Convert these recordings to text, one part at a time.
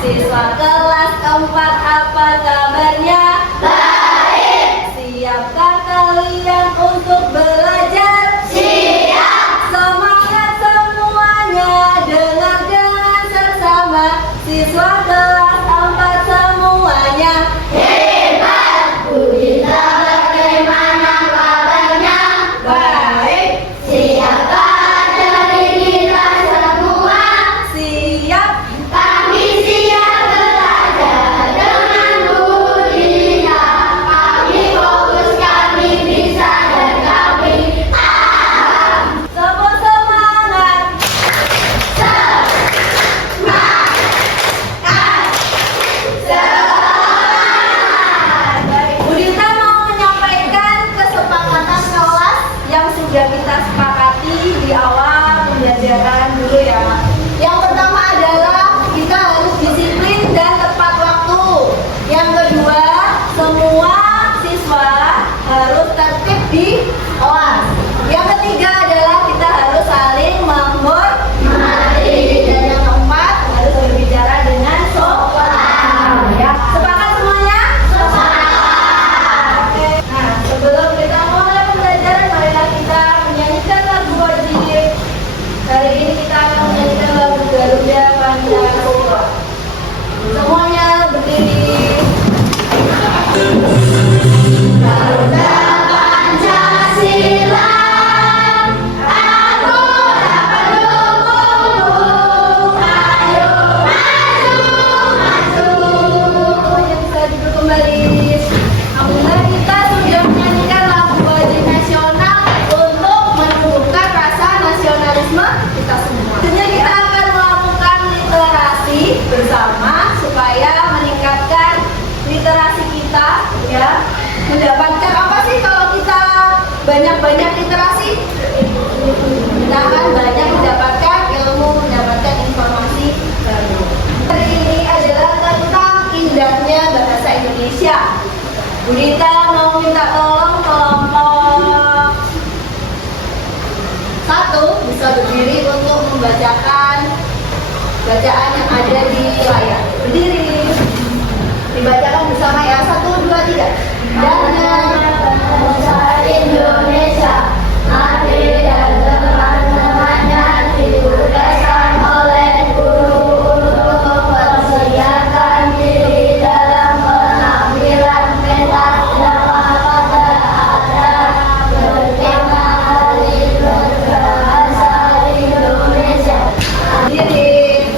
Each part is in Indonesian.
Siswa kelas 4 apa kabarnya? Baik. Siapkah kalian untuk belajar? Siap. Semangat semuanya, dengar dengan seksama. Siswa kelas 4 semuanya. Hebat. Budita bagaimana kabarnya? Baik. Siapkah dari kita semua? Siap. Kami siap belajar dengan budaya. Kami fokus, kami bisa dan kami paham. Semua semangat. Semangat. Budita mau menyampaikan kesepakatan kelas yang sudah kita sepakati di awal pembelajaran dulu ya. Yang pertama adalah kita harus disiplin dan tepat waktu. Yang kedua, semua siswa harus tertib di kelas. Yang ketiga adalah kita harus saling menghormati. Dan yang keempat, harus berbicara dengan sopan. Ya, sepakat semuanya? Sepakat. Oke. Nah, sebelum kita mulai pembelajaran, marilah kita menyanyikan lagu wajib. Hari ini kita akan menyanyikan lagu Garuda Pancasila. Semuanya berdiri. Garuda Pancasila, aku dapat dukungmu. Ayo maju, maju. Semuanya bisa duduk kembali. Alhamdulillah kita sudah menyanyikan lagu wajib nasional untuk menumbuhkan rasa nasionalisme kita semua. Selanjutnya kita akan melakukan literasi bersama supaya meningkatkan literasi kita, ya. Mendapatkan apa sih kalau kita banyak-banyak literasi? Kita akan banyak mendapatkan ilmu, mendapatkan informasi baru. Hari ini adalah tentang indahnya bahasa Indonesia. Budita mau minta tolong kelompok 1 bisa berdiri untuk membacakan bacaan yang ada di layar. Berdiri. Dibacakan bersama ya. 1, 2, 3. Bangsa Indonesia, mati dan teman-temannya ditugaskan oleh guru untuk mempersiapkan diri dalam penampilan pentas drama pada acara bertema Hari Berbahasa Indonesia. Berdiri.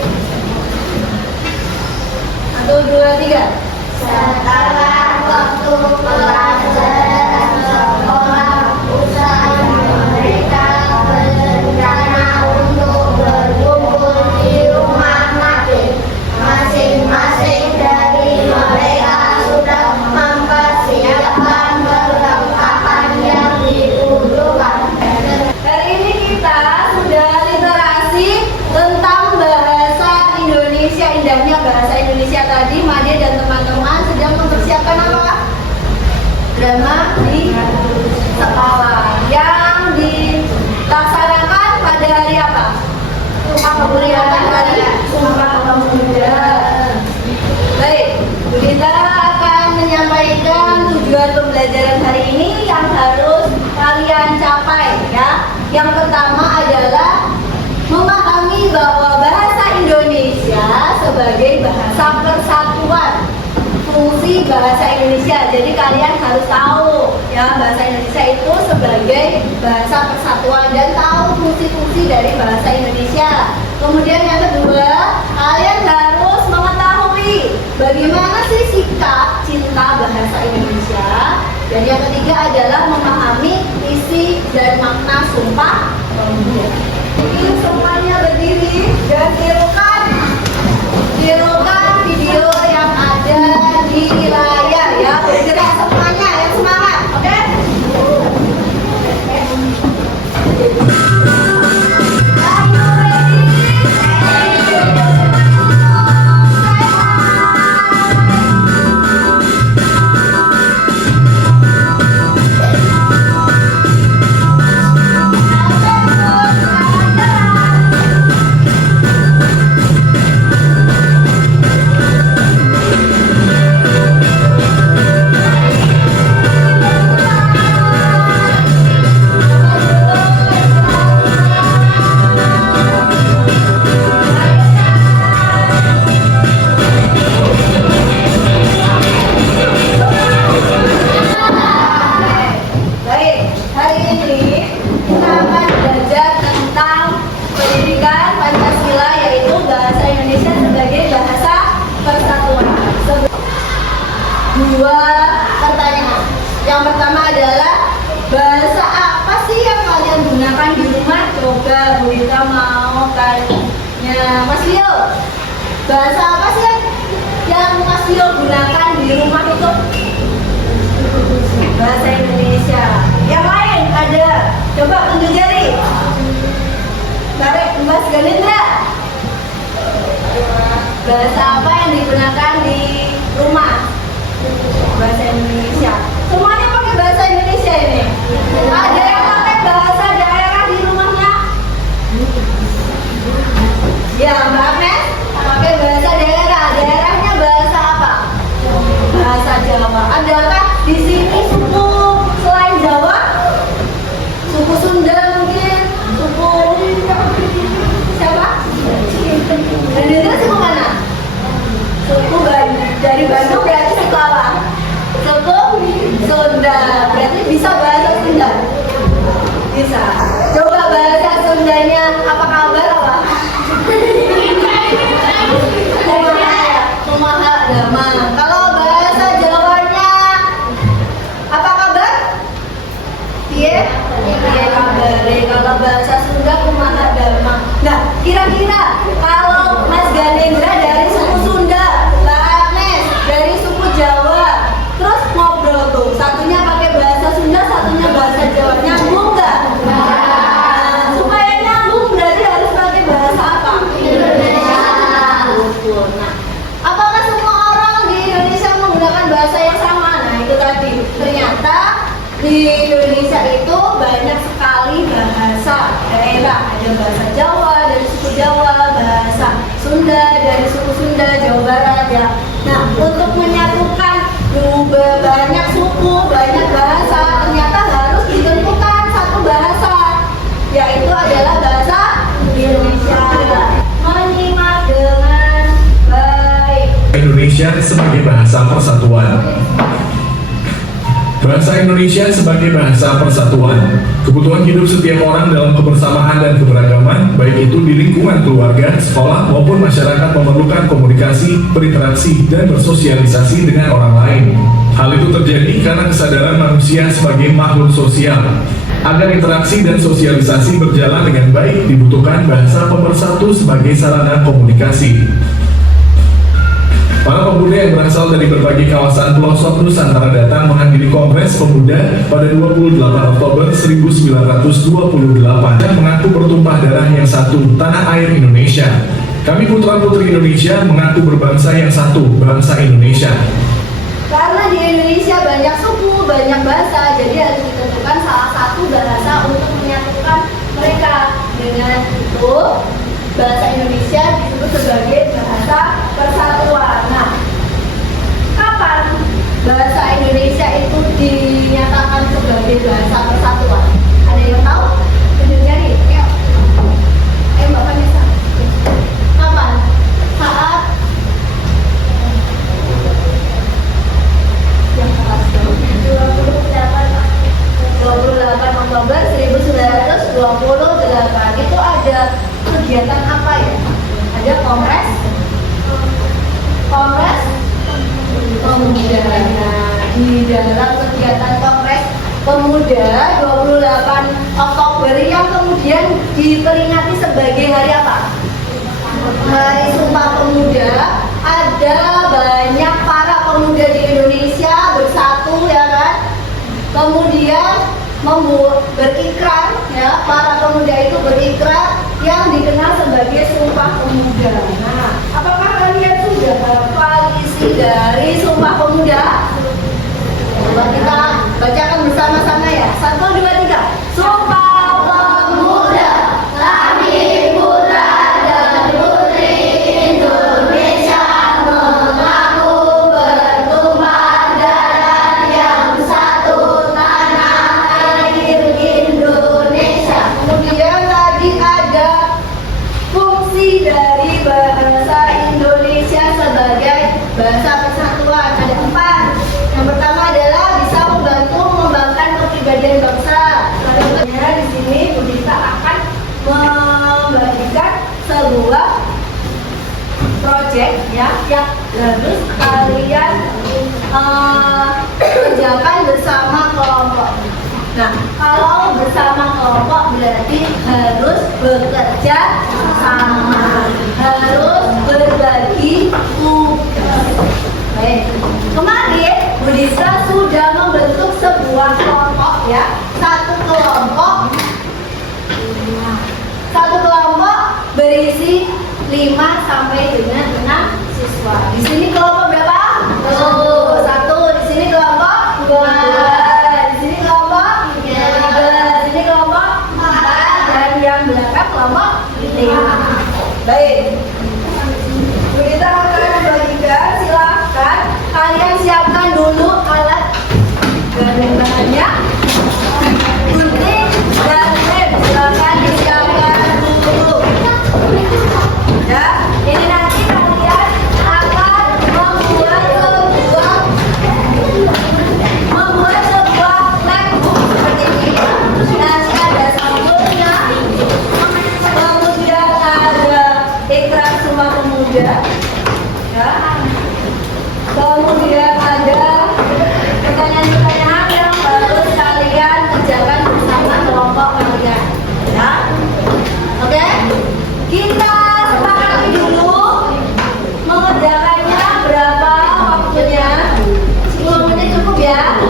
1, 2, 3. Setelah waktu pelajaran sekolah usai, mereka berencana untuk berkumpul di rumah makin. Masing-masing dari mereka sudah mempersiapkan perlengkapan yang dibutuhkan. Hari ini kita sudah literasi tentang bahasa Indonesia. Indahnya bahasa Indonesia tadi, Made dan teman-teman sedang mempersiapkan apa? Drama di sekolah yang dilaksanakan pada hari apa? Sumpah Pemuda tadi. Sumpah Pemuda. Baik, Budita akan menyampaikan tujuan pembelajaran hari ini yang harus kalian capai ya. Yang pertama adalah memahami bahwa bahasa Indonesia sebagai bahasa persatuan. Fungsi bahasa Indonesia. Jadi kalian harus tahu ya, bahasa Indonesia itu sebagai bahasa persatuan dan tahu fungsi-fungsi dari bahasa Indonesia. Kemudian yang kedua, kalian harus mengetahui bagaimana sih sikap cinta bahasa Indonesia. Dan yang ketiga adalah memahami isi dan makna Sumpah Pemuda. Ini semuanya berdiri dan tirukan video yang ada di layar ya. Bergerak semuanya, yang semangat, oke? Are you ready? Bahasa apa sih yang Mas Tio gunakan di rumah itu? Bahasa Indonesia. Yang lain ada? Coba tunjuk jari. Tarik Mas Ganindra. Bahasa apa yang digunakan di rumah? Bahasa Indonesia. Semuanya pakai bahasa Indonesia ini. Ada yang pakai bahasa daerah di rumahnya? Ya, Mbak Agnes pakai bahasa daerah. Daerahnya bahasa apa? Bahasa Jawa. Adakah di sini suku selain Jawa? Suku Sunda mungkin? Suku siapa? Dan itu suku mana? Suku dari Bandung berarti suku apa? Suku Sunda. Berarti bisa bahasa Sunda? Bisa. Coba bahasa Sundanya apa kabar apa? Kumaha dama. Kalau bahasa Jawanya apa kabar? Piye? Piye kabare. Kalau bahasa Sunda kumaha dama. Nah, kira-kira kalau Mas Ganendra dari suku Sunda, Mbak Agnes dari suku Jawa, terus ngobrol tuh, satunya pakai bahasa Sunda, satunya bahasa Jawa, nyambung nggak? Nah, supaya nyambung berarti harus pakai bahasa apa? Indonesia. Nah, apakah semua orang di Indonesia menggunakan bahasa yang sama? Nah, itu tadi. Ternyata di Indonesia itu banyak sekali bahasa daerah. Ada bahasa Jawa dari suku Jawa, bahasa Sunda dari suku Sunda, Jawa Barat ya. Nah, untuk menyatukan banyak suku, banyak bahasa, ternyata harus ditentukan satu bahasa, yaitu adalah bahasa Indonesia. Menyimak dengan baik. Indonesia sebagai bahasa persatuan. Bahasa Indonesia sebagai bahasa persatuan. Kebutuhan hidup setiap orang dalam kebersamaan dan keberagaman, baik itu di lingkungan keluarga, sekolah, maupun masyarakat memerlukan komunikasi, berinteraksi, dan bersosialisasi dengan orang lain. Hal itu terjadi karena kesadaran manusia sebagai makhluk sosial. Agar interaksi dan sosialisasi berjalan dengan baik, dibutuhkan bahasa pemersatu sebagai sarana komunikasi. Para pemuda yang berasal dari berbagai kawasan pelosok Nusantara datang menghadiri Kongres Pemuda pada 28 Oktober 1928 dan mengaku bertumpah darah yang satu, tanah air Indonesia. Kami putra-putri Indonesia mengaku berbangsa yang satu, bangsa Indonesia. Karena di Indonesia banyak suku, banyak bahasa, jadi harus ditentukan salah satu bahasa untuk menyatukan mereka. Dengan itu, bahasa Indonesia disebut sebagai bahasa persatuan. Nah, kapan bahasa Indonesia itu dinyatakan sebagai bahasa persatuan? Ada yang tahu? Tunjuk jari. Ayo. Mbak Vanessa. Kapan? Saat yang saat 28 Oktober 1928 itu ada kegiatan apa ya? Ada kongres pemuda. Nah, di dalam kegiatan kongres pemuda 28 Oktober yang kemudian diperingati sebagai hari apa? Hari Sumpah Pemuda. Ada banyak para pemuda di Indonesia bersatu ya kan? Kemudian berikrar ya, para pemuda itu berikrar yang dikenal sebagai Sumpah Pemuda. Nah, apakah kalian sudah hafal isi dari Sumpah Pemuda? Coba kita bacakan bersama-sama ya. 1, 2, 3. Sumpah Pemuda, kami putra dan putri Indonesia mengaku bertumpah darah yang satu, tanah air Indonesia. Kemudian tadi ada fungsi dari bahasa Indonesia sebagai bahasa persatuan. Ada 4. Yang pertama adalah bisa membantu mengembangkan kepribadian bangsa. Selanjutnya di sini kita akan membagikan sebuah proyek ya yang harus kalian kerjakan bersama kelompok. Nah, kalau bersama kelompok berarti harus bekerja sama, harus berbagi Baik. Kemarin Budisra sudah membentuk sebuah kelompok ya. Satu kelompok berisi 5 sampai dengan 6 siswa. Di sini kelompok berapa? Satu. Di sini kelompok 2. Di sini kelompok 3. Di sini kelompok 4. Dan yang belakang kelompok 5. Baik. Kita akan membagikan, silahkan kalian siapkan dulu alat bahan-bahannya. Gunting dan lem silahkan disiapkan dulu. Ya, ini nanti kalian akan membuat sebuah flexbook seperti ini. Nanti ada sampulnya, kemudian ada iklan Sumpah Pemuda. Ya. Kemudian ada pertanyaan-pertanyaan yang harus kalian kerjakan bersama kelompok kalian. Ya. Oke? Kita sepakati dulu mengerjakannya berapa waktunya. 10 menit cukup ya.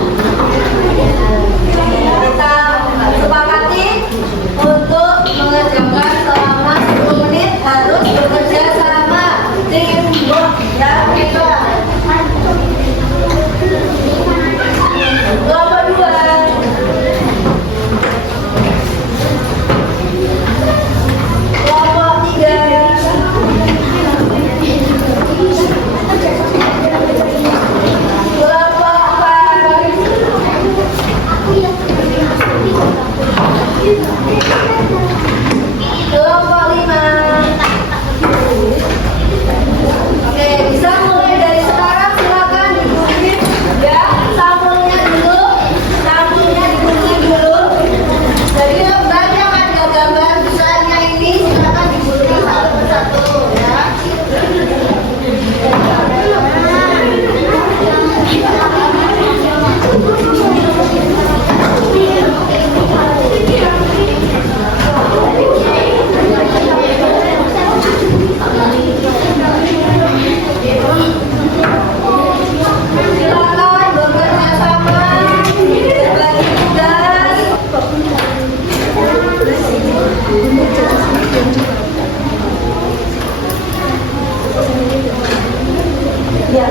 Kita sepakati untuk mengerjakan selama 10 menit harus bekerja sama teamwork ya. Kita kelompok 2. Kelompok 3. Kelompok 4. Kelompok 5. Oke, bisa mulai dari sekarang, silakan digunting ya. Sampulnya digunting dulu. Jadi banyak ada gambar besarnya ini, silakan digunting satu persatu ya. Silakan bekerja sama, berbagi tugas. Ya.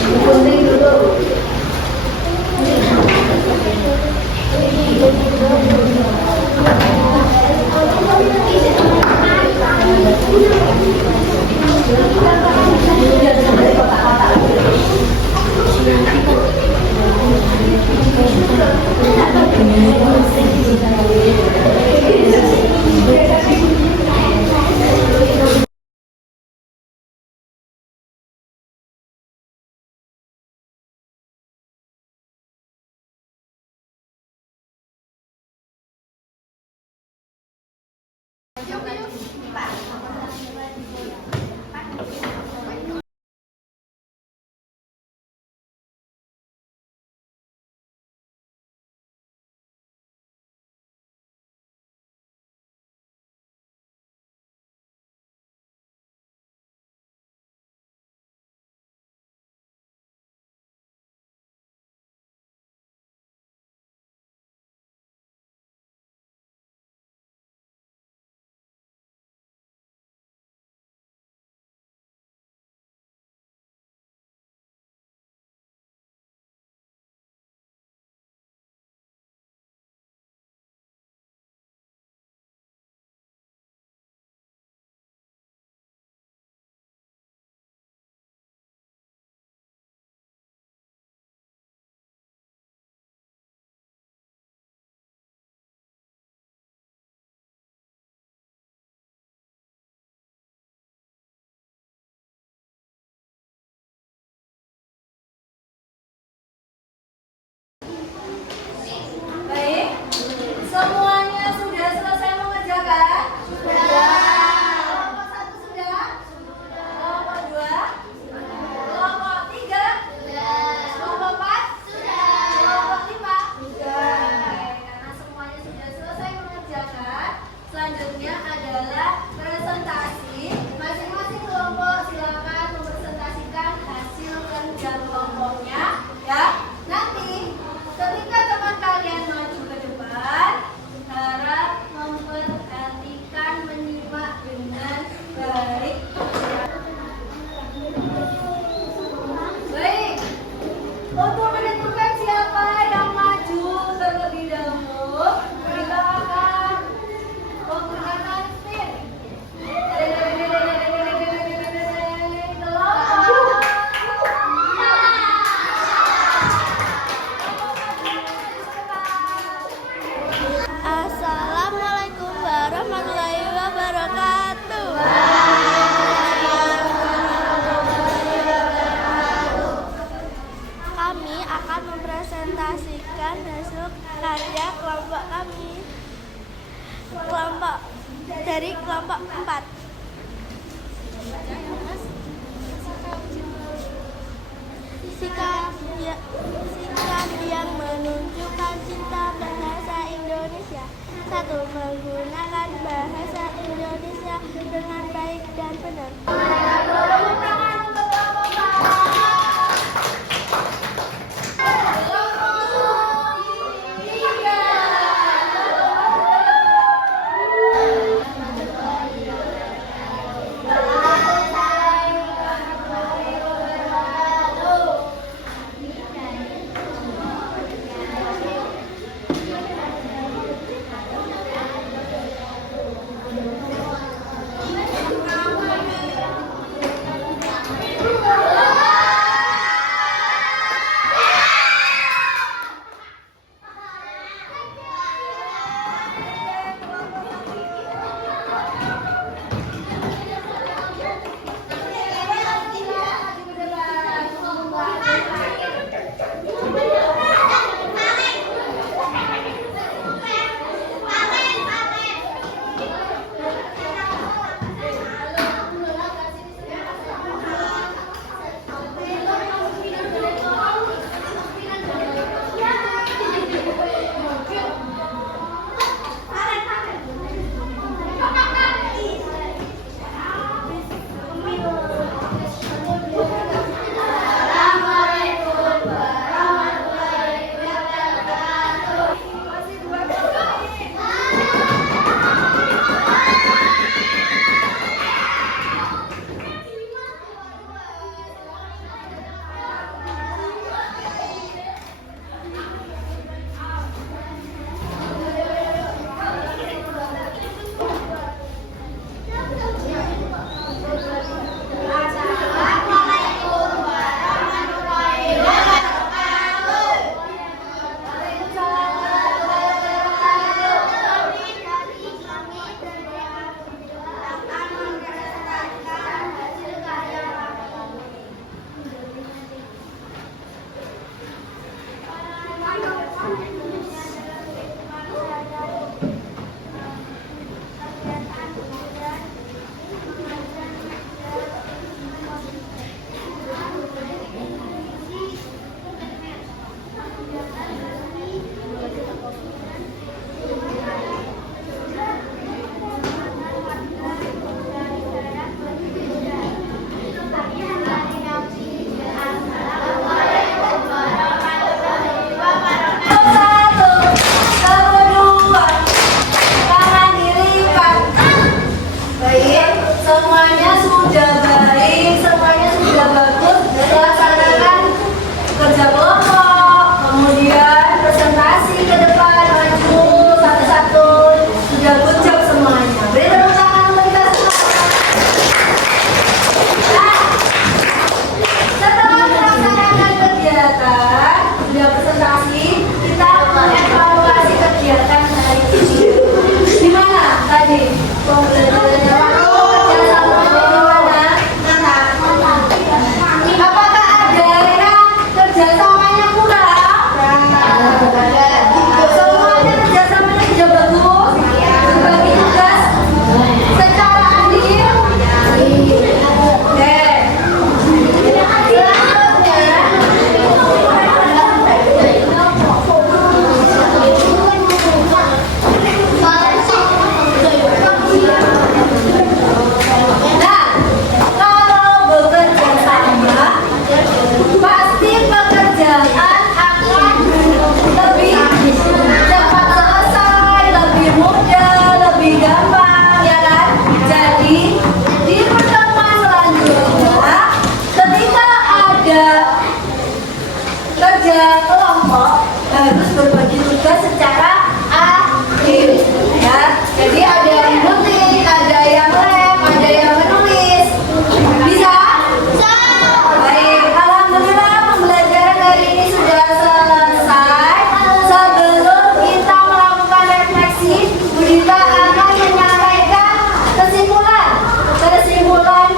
Digunting dulu. kami akan mempresentasikan hasil karya kelompok kami. Dari kelompok 4. Sikap yang menunjukkan cinta bahasa Indonesia. 1. Menggunakan bahasa Indonesia dengan baik dan benar.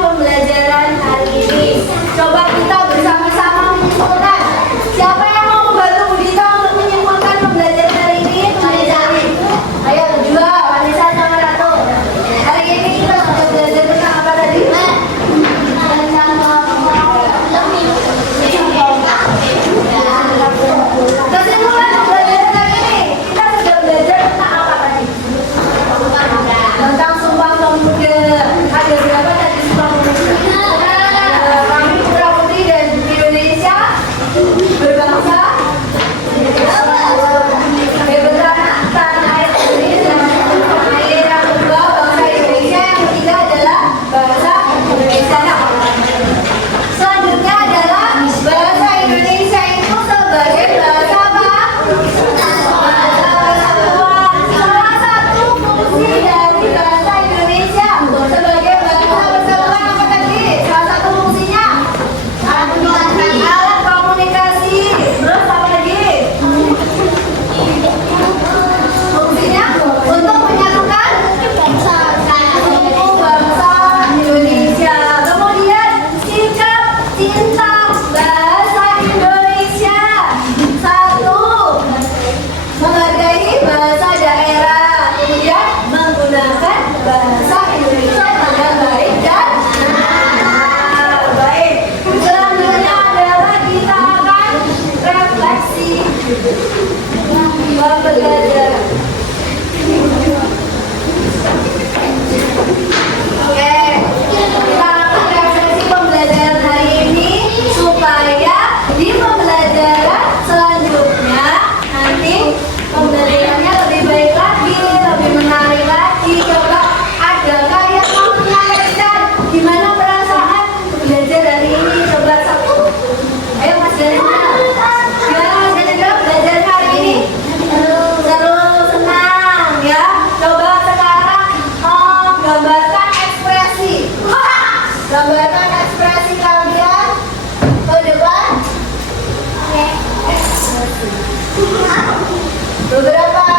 Pembelajaran hari ini. Coba kita bersama-sama menyimpulkan. Beberapa